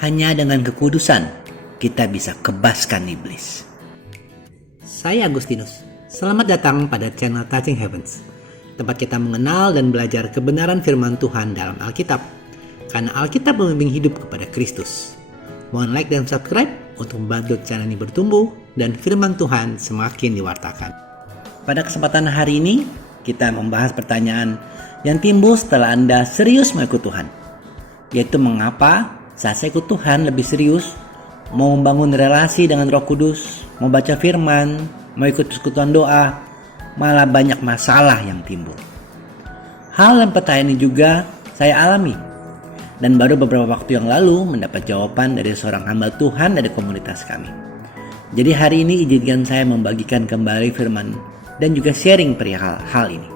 Hanya dengan kekudusan kita bisa kebaskan iblis. Saya Agustinus. Selamat datang pada channel Touching Heavens, tempat kita mengenal dan belajar kebenaran firman Tuhan dalam Alkitab. Karena Alkitab membimbing hidup kepada Kristus. Mohon like dan subscribe untuk membantu channel ini bertumbuh dan firman Tuhan semakin diwartakan. Pada kesempatan hari ini, kita membahas pertanyaan yang timbul setelah Anda serius mengikut Tuhan. Yaitu mengapa saat saya ikut Tuhan lebih serius, mau membangun relasi dengan Roh Kudus, mau baca firman, mau ikut persekutuan doa, malah banyak masalah yang timbul. Hal dan pertanyaan ini juga saya alami, dan baru beberapa waktu yang lalu mendapat jawaban dari seorang hamba Tuhan dari komunitas kami. Jadi hari ini izinkan saya membagikan kembali firman dan juga sharing perihal hal ini.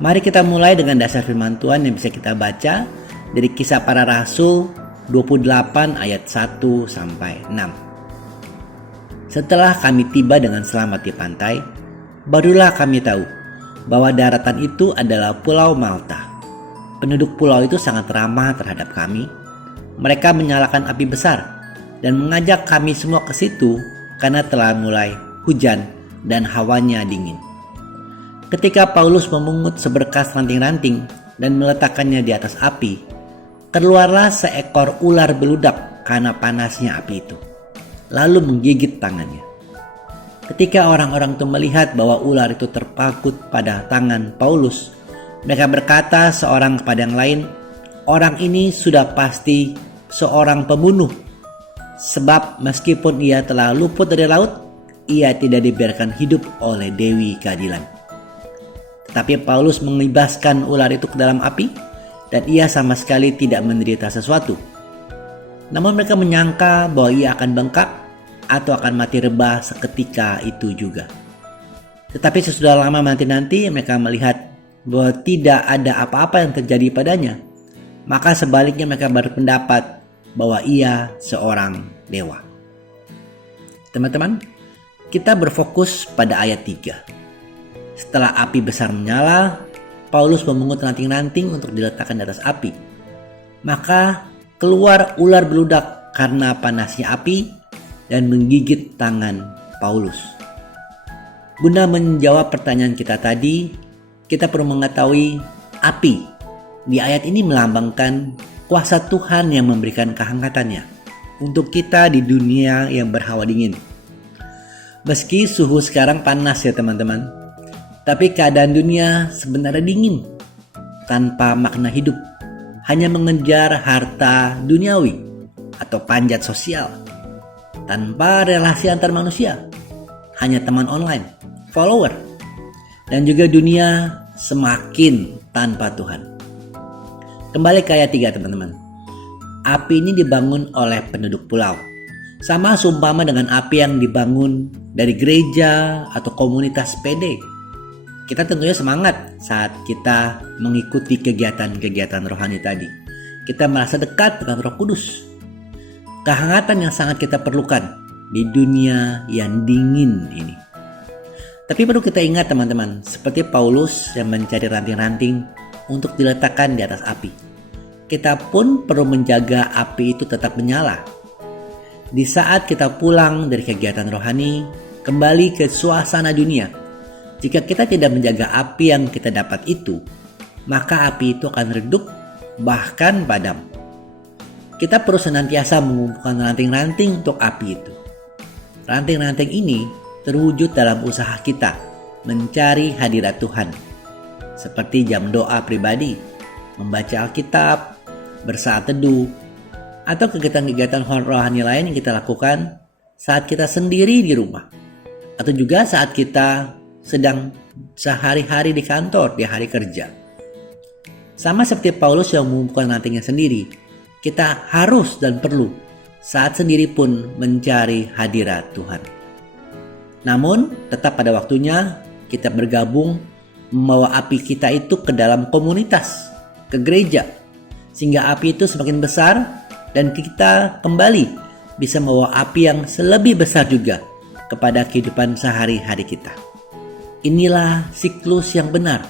Mari kita mulai dengan dasar firman Tuhan yang bisa kita baca dari Kisah Para Rasul 28 ayat 1 sampai 6. Setelah kami tiba dengan selamat di pantai, barulah kami tahu bahwa daratan itu adalah Pulau Malta. Penduduk pulau itu sangat ramah terhadap kami. Mereka menyalakan api besar dan mengajak kami semua ke situ karena telah mulai hujan dan hawanya dingin. Ketika Paulus memungut seberkas ranting-ranting dan meletakkannya di atas api, keluarlah seekor ular beludak karena panasnya api itu, lalu menggigit tangannya. Ketika orang-orang itu melihat bahwa ular itu terpaku pada tangan Paulus, mereka berkata seorang kepada yang lain, "Orang ini sudah pasti seorang pembunuh, sebab meskipun ia telah luput dari laut, ia tidak dibiarkan hidup oleh Dewi Keadilan." Tetapi Paulus menglibaskan ular itu ke dalam api, dan ia sama sekali tidak menderita sesuatu. Namun mereka menyangka bahwa ia akan bengkak atau akan mati rebah seketika itu juga. Tetapi sesudah lama nanti mereka melihat bahwa tidak ada apa-apa yang terjadi padanya. Maka sebaliknya mereka berpendapat bahwa ia seorang dewa. Teman-teman, kita berfokus pada ayat 3. Setelah api besar menyala, Paulus memungut ranting-ranting untuk diletakkan di atas api. Maka keluar ular beludak karena panasnya api dan menggigit tangan Paulus. Guna menjawab pertanyaan kita tadi, kita perlu mengetahui api di ayat ini melambangkan kuasa Tuhan yang memberikan kehangatannya untuk kita di dunia yang berhawa dingin. Meski suhu sekarang panas ya teman-teman, tapi keadaan dunia sebenarnya dingin, tanpa makna hidup, hanya mengejar harta duniawi atau panjat sosial, tanpa relasi antar manusia, hanya teman online, follower, dan juga dunia semakin tanpa Tuhan. Kembali ke ayat 3 teman-teman. Api ini dibangun oleh penduduk pulau, sama seumpama dengan api yang dibangun dari gereja atau komunitas PD. Kita tentunya semangat saat kita mengikuti kegiatan-kegiatan rohani tadi. Kita merasa dekat dengan Roh Kudus. Kehangatan yang sangat kita perlukan di dunia yang dingin ini. Tapi perlu kita ingat teman-teman, seperti Paulus yang mencari ranting-ranting untuk diletakkan di atas api. Kita pun perlu menjaga api itu tetap menyala. Di saat kita pulang dari kegiatan rohani, kembali ke suasana dunia, jika kita tidak menjaga api yang kita dapat itu, maka api itu akan redup, bahkan padam. Kita perlu senantiasa mengumpulkan ranting-ranting untuk api itu. Ranting-ranting ini terwujud dalam usaha kita mencari hadirat Tuhan, seperti jam doa pribadi, membaca Alkitab, bersaat teduh, atau kegiatan-kegiatan rohani lain yang kita lakukan saat kita sendiri di rumah, atau juga saat kita sedang sehari-hari di kantor, di hari kerja. Sama seperti Paulus yang mengumpulkan rantingnya sendiri, kita harus dan perlu saat sendiri pun mencari hadirat Tuhan. Namun tetap pada waktunya kita bergabung membawa api kita itu ke dalam komunitas, ke gereja, sehingga api itu semakin besar dan kita kembali bisa membawa api yang lebih besar juga kepada kehidupan sehari-hari kita. Inilah siklus yang benar,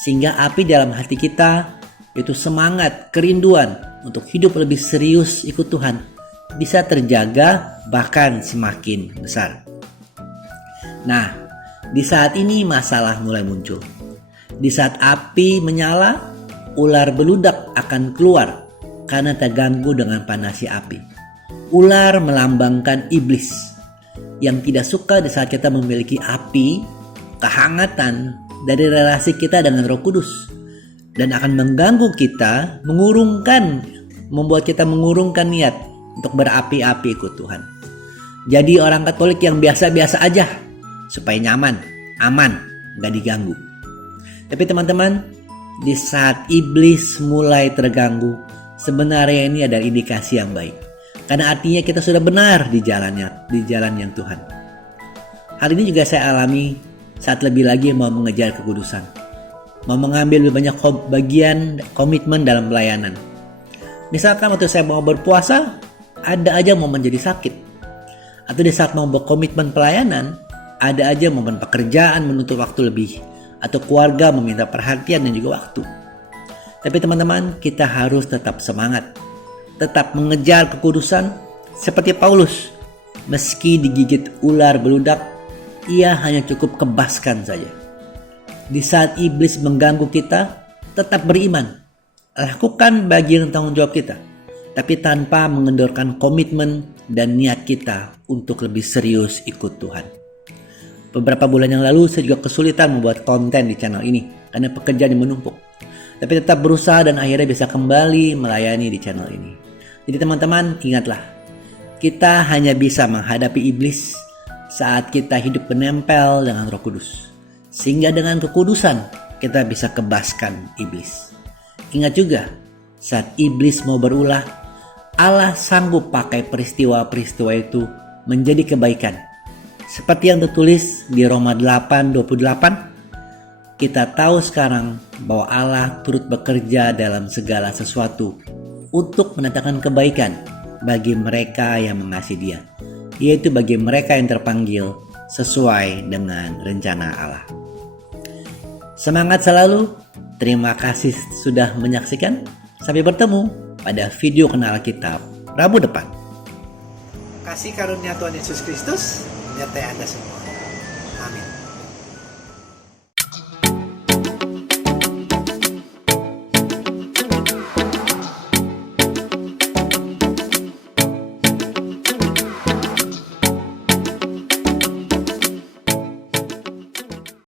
sehingga api dalam hati kita itu semangat, kerinduan untuk hidup lebih serius ikut Tuhan bisa terjaga bahkan semakin besar. Nah, di saat ini masalah mulai muncul. Di saat api menyala, ular beludak akan keluar karena terganggu dengan panasnya api. Ular melambangkan iblis yang tidak suka di saat kita memiliki api, kehangatan dari relasi kita dengan Roh Kudus, dan akan mengganggu kita, membuat kita mengurungkan niat untuk berapi-api ikut Tuhan. Jadi orang Katolik yang biasa-biasa aja supaya nyaman, aman, gak diganggu. Tapi teman-teman, di saat iblis mulai terganggu, sebenarnya ini adalah indikasi yang baik. Karena artinya kita sudah benar di jalan yang Tuhan. Hal ini juga saya alami saat lebih lagi mau mengejar kekudusan. Mau mengambil lebih banyak bagian komitmen dalam pelayanan. Misalkan waktu saya mau berpuasa, ada aja momen jadi sakit. Atau di saat mau berkomitmen pelayanan, ada aja momen pekerjaan menuntut waktu lebih. Atau keluarga meminta perhatian dan juga waktu. Tapi teman-teman, kita harus tetap semangat. Tetap mengejar kekudusan seperti Paulus. Meski digigit ular beludak, ia hanya cukup kebaskan saja. Di saat iblis mengganggu kita, tetap beriman. Lakukan bagian tanggung jawab kita, tapi tanpa mengendorkan komitmen dan niat kita untuk lebih serius ikut Tuhan. Beberapa bulan yang lalu saya juga kesulitan membuat konten di channel ini karena pekerjaan yang menumpuk. Tapi tetap berusaha dan akhirnya bisa kembali melayani di channel ini. Jadi teman-teman, ingatlah, kita hanya bisa menghadapi iblis saat kita hidup menempel dengan Roh Kudus. Sehingga dengan kekudusan kita bisa kebaskan iblis. Ingat juga, saat iblis mau berulah, Allah sanggup pakai peristiwa-peristiwa itu menjadi kebaikan. Seperti yang tertulis di Roma 8:28, kita tahu sekarang bahwa Allah turut bekerja dalam segala sesuatu untuk mendatangkan kebaikan bagi mereka yang mengasihi Dia, yaitu bagi mereka yang terpanggil sesuai dengan rencana Allah. Semangat selalu. Terima kasih sudah menyaksikan. Sampai bertemu pada video Kenal Alkitab Rabu depan. Kasih karunia Tuhan Yesus Kristus menyertai Anda semua.